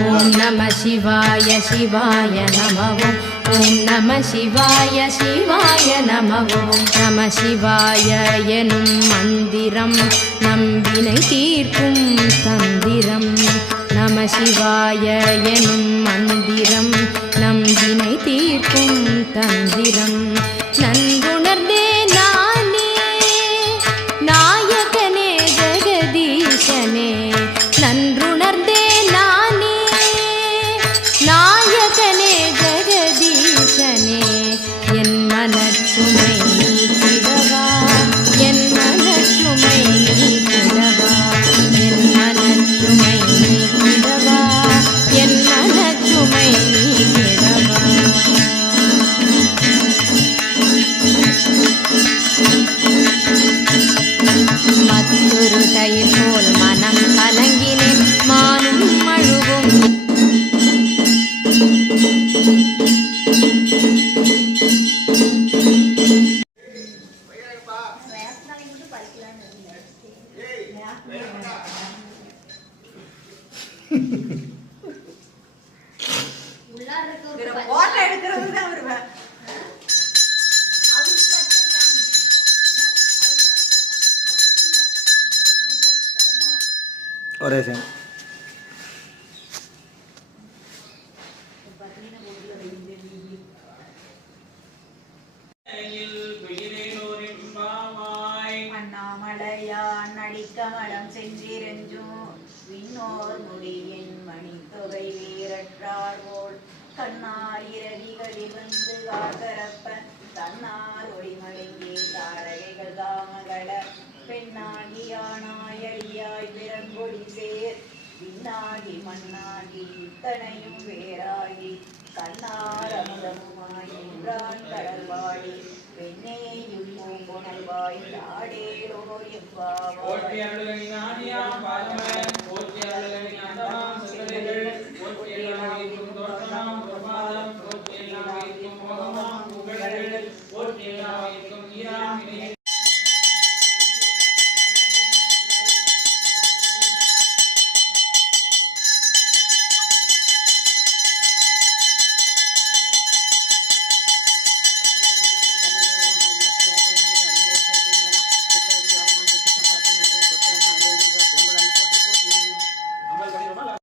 ஓம் நம சிவாய சிவாய நம ஓம் நம சிவாய சிவாய நம ஓம் நம சிவாய எனும் மந்திரம் நம்பினை தீர்க்கும் தந்திரம் நம சிவாய எனும் மந்திரம் நம்பினை தீர்க்கும் தந்திரம் நன்குணர்ந்தே நானே நாயகனே ஜெகதீசனே நன்றுணர்ந்தே நானே நாயகனே ஜெகதீசனே என் மனச்சுமை நீக்கிடவா என் மனச்சுமை நீக்கிடவா என் மனச்சுமை நீக்கிடவா என் மனச்சுமை நீக்கிடவா மற்றொரு தயிர் போல் மனம் கலங்கினேன் மானும் அழுவும் ஒரே சார் அண்ணாமலையான் அடிக்கமலம் சென்றிரஞ்சும் விண்ணோர் முடியின் மணித்தொகை வீரற்றார் போல் கண்ணார் இரவிகளில் வந்து காதரப்ப தன்னார் ஒளிமடங்கி தாரகைகள் தாமகள பெண்ணாகி ஆனாய் அடியாய் பிறங்கொடி சேர் விண்ணாகி மண்ணாகி இத்தனையும் வேறாகி கண்ணார் அமுதமுமாய் நின்றான் கடல்வாடி பெண்ணேயும் பூங்குணல்வாய் நாடேரோ எவ்வாவாய்